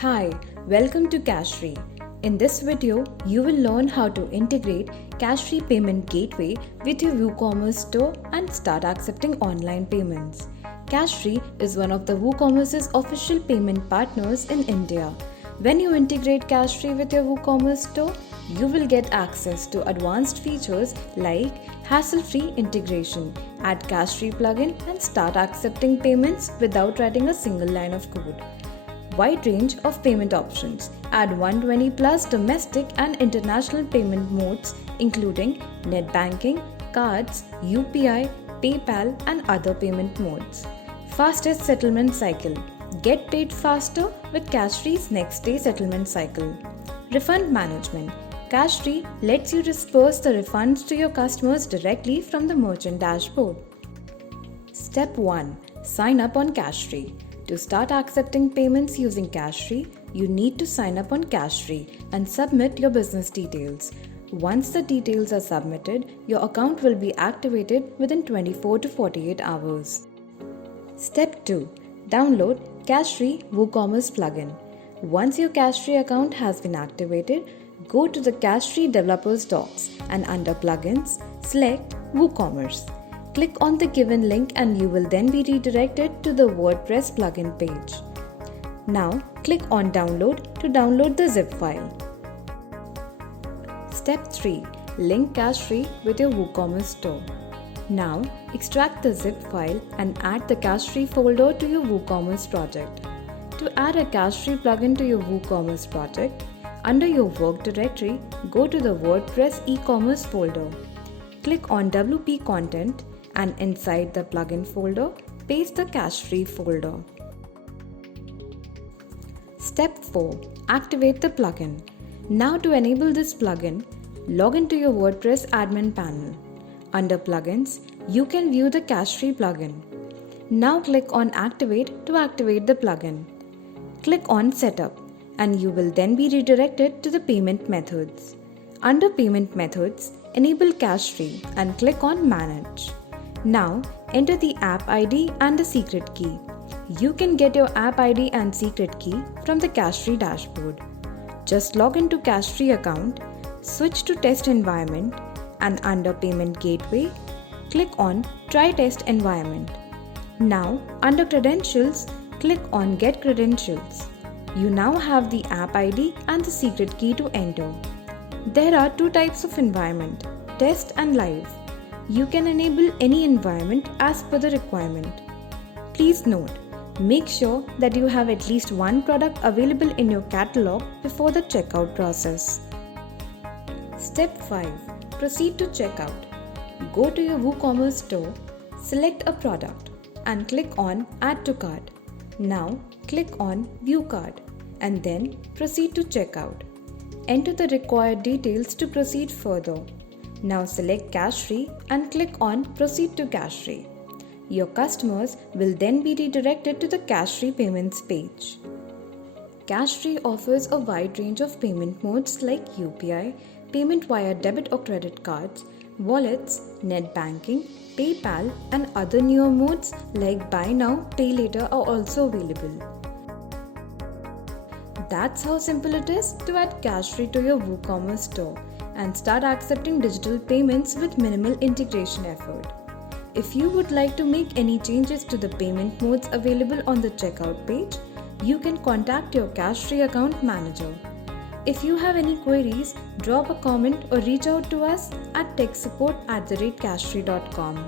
Hi, welcome to Cashfree. In this video, you will learn how to integrate Cashfree Payment Gateway with your WooCommerce store and start accepting online payments. Cashfree is one of the WooCommerce's official payment partners in India. When you integrate Cashfree with your WooCommerce store, you will get access to advanced features like hassle-free integration, add Cashfree plugin and start accepting payments without writing a single line of code. Wide range of payment options. Add 120 plus domestic and international payment modes including net banking, cards, UPI, PayPal and other payment modes. Fastest settlement cycle. Get paid faster with Cashfree's next day settlement cycle. Refund management. Cashfree lets you disperse the refunds to your customers directly from the merchant dashboard. Step 1. Sign up on Cashfree. To start accepting payments using Cashfree, you need to sign up on Cashfree and submit your business details. Once the details are submitted, your account will be activated within 24 to 48 hours. Step 2. Download Cashfree WooCommerce plugin. Once your Cashfree account has been activated, go to the Cashfree Developers Docs and under Plugins, select WooCommerce. Click on the given link and you will then be redirected to the WordPress plugin page. Now click on Download to download the zip file. Step 3. Link Cashfree with your WooCommerce store. Now extract the zip file and add the Cashfree folder to your WooCommerce project. To add a Cashfree plugin to your WooCommerce project, under your work directory, go to the WordPress e-commerce folder. Click on WP Content and inside the plugin folder, paste the Cashfree folder. Step 4. Activate the plugin. Now to enable this plugin, log into your WordPress admin panel. Under Plugins, you can view the Cashfree plugin. Now click on Activate to activate the plugin. Click on Setup and you will then be redirected to the payment methods. Under Payment Methods, enable Cashfree and click on Manage. Now enter the app ID and the secret key. You can get your app ID and secret key from the Cashfree dashboard. Just log into Cashfree account, switch to Test Environment and under Payment Gateway, click on Try Test Environment. Now under Credentials, click on Get Credentials. You now have the app ID and the secret key to enter. There are two types of environment, Test and Live. You can enable any environment as per the requirement. Please note, make sure that you have at least one product available in your catalog before the checkout process. Step 5. Proceed to checkout. Go to your WooCommerce store, select a product and click on Add to Cart. Now click on View Cart and then proceed to checkout. Enter the required details to proceed further. Now select Cashfree and click on Proceed to Cashfree. Your customers will then be redirected to the Cashfree Payments page. Cashfree offers a wide range of payment modes like UPI, payment via debit or credit cards, wallets, net banking, PayPal and other newer modes like Buy Now, Pay Later are also available. That's how simple it is to add Cashfree to your WooCommerce store and start accepting digital payments with minimal integration effort. If you would like to make any changes to the payment modes available on the checkout page, you can contact your Cashfree account manager. If you have any queries, drop a comment or reach out to us at techsupport@cashfree.com.